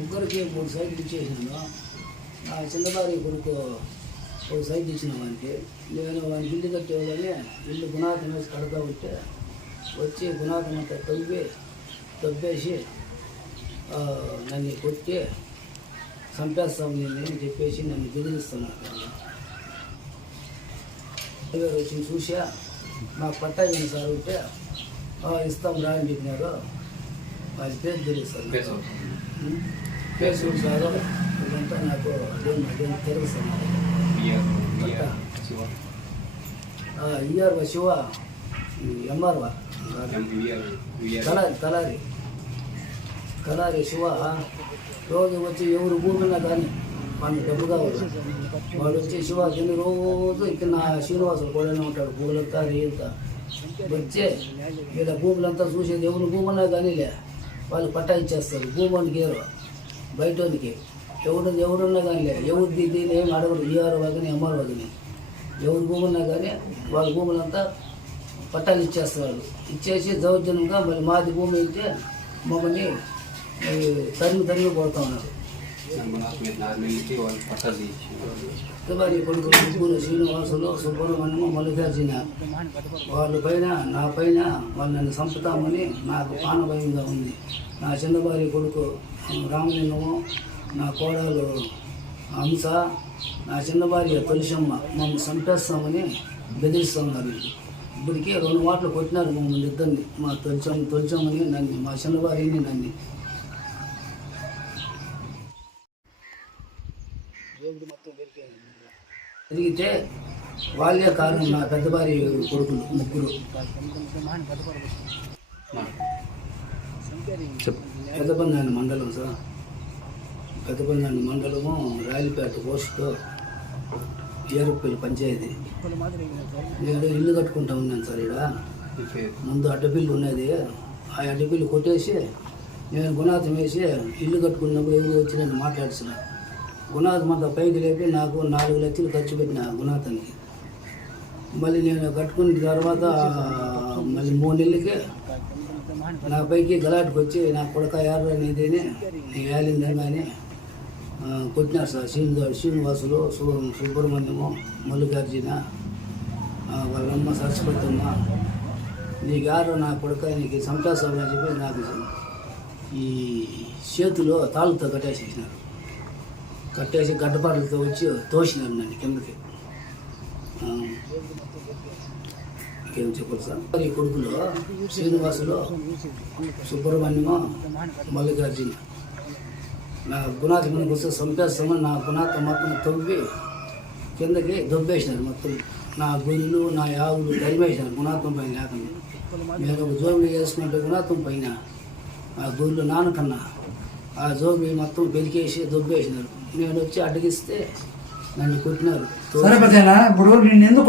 ముగ్గురికి మూడు సైట్లు ఇచ్చేసాను నా చిన్నబారి కొడుకు ఒక సైట్ ఇచ్చిన వానికి. నేను వానికి ఇల్లు కట్టేవాళ్ళని ఇల్లు గుణాథం వేసి కడతా ఉంటే వచ్చి గుణాథం అంతా తవ్వి తవ్వేసి నన్ను కొట్టి చంపేస్తాం నేను అని చెప్పేసి నన్ను బెదిరిస్తున్నాడు డ్రైవర్ వచ్చి చూసా? నాకు పట్టా ఇవ్వండి సార్ ఉంటే "ఆ, ఇస్తాం రా అని చెప్పినారు. వాళ్ళ పేరు తెలుస్తుంది పేరు సార్ ఇదంతా నాకు అదేం అదేం తెలుస్తుంది బిఆర్ శివ ఇయర్ శివ ఎంఆర్వా? ఎం బిఆర్ బిఆర్ కలారి శివ రోజు వచ్చి ఎవరు భూమినా కానీ మనకు డబ్బు కావాలి. వాడు వచ్చి శివ తిని రోజు ఇక్కడ నా శ్రీనివాసులు కూడా ఉంటాడు. భూములంతా రేంత వచ్చే ఇలా భూములంతా చూసేది ఎవరు భూమున్నా కానీ లే వాళ్ళు పట్టా ఇచ్చేస్తారు. భూమానికి ఏరు. బయటోనికి ఎవడు ఎవరున్నా కానీ లేదు ఎవరిది దీని ఏమి అడగరు ఈఆర్ వగని ఎంఆర్ వదిని ఎవరి భూమున్నా కానీ వాళ్ళ భూములంతా పట్టాలు ఇచ్చేస్తారు. ఇచ్చేసి దౌర్జన్యంగా మళ్ళీ మాది భూమి అయితే మమ్మల్ని తరిమి తరిమి కొడతా ఉన్నారు. వారి కొడుకు ముగ్గురు శ్రీనివాసులు సుబ్రహ్మణ్యము మల్లికార్జున వాళ్ళ పైన నా పైన వాళ్ళు నన్ను చంపుతామని నాకు ప్రాణభయంగా ఉంది. నా చిన్న భార్య కొడుకు రామలింగము నా కోడలు హంస నా చిన్న భార్య తులసమ్మ మమ్మల్ని చంపేస్తామని బెదిరిస్తున్నారు. ఇప్పటికే రెండు మాటలు కొట్టినారు మమ్మల్ని ఇద్దరిని. మా తొలిచమ్మ తొలిచమ్మని నన్ను మా చిన్న భార్యని నన్ను తిరిగితే వాళ్ళే కారణం నా పెద్ద భార్య కొడుకులు ముగ్గురు. చెప్పు. పెద్దపందాని మండలం సార్. పెద్దపందాని మండలము రాయలపేట పోస్టు ఏరుపల్లి పంచాయతీ. నేను ఇల్లు కట్టుకుంటా ఉన్నాను సార్ ఇక్కడ. ముందు అడ్డపిల్లు ఉన్నది. ఆ అడ్డపిల్లు కొట్టేసి నేను గుణాతం వేసి ఇల్లు కట్టుకున్నప్పుడు ఎవరు వచ్చి మాట్లాడుతున్నాను గుణాత్ మొత్తం పైకి లేపి నాకు నాలుగు లక్షలు ఖర్చు పెట్టిన గుణాతనికి. మళ్ళీ నేను కట్టుకున్న తర్వాత మళ్ళీ మూడు నెలలకి నా పైకి గలాట్కి వచ్చి నా కొడక యారు అనేది వేలిందని అని కొట్టినారు సార్. శ్రీనివాడు శ్రీనివాసులు సు సుబ్రహ్మణ్యము మల్లికార్జున వాళ్ళమ్మ సరస్వతమ్మ నీకు యారు నా కొడక నీకు చంపేస్తామని చెప్పి నాకు ఈ చేతిలో తాళ్ళతో కట్టేసేసినారు. కట్టేసి గడ్డపాటలతో వచ్చి తోసినాను నన్ను కిందకి. ఇంకేం చెప్పాలి సార్? ఈ కొడుకులో శ్రీనివాసులు సుబ్రహ్మణ్యము మల్లికార్జున. నా గుణాథ మీదకి వస్తే నా గుణాత మొత్తం తవ్వి కిందకి దొబ్బేసినారు మొత్తం. నా గుళ్ళు నా యావులు తరిమేసినారు గుణాత్మ పైన లేకుండా. నేను ఒక జోబులు వేసుకుంటే గుణాత్మ పైన ఆ గొయ్యలు నాన్నకన్నా ఆ జోబి మొత్తం పెరికేసి దొబ్బేసినారు. నేను వచ్చి అడ్డగిస్తే నన్ను కొట్టినారు. సరే ఇప్పుడు నేను ఎందుకు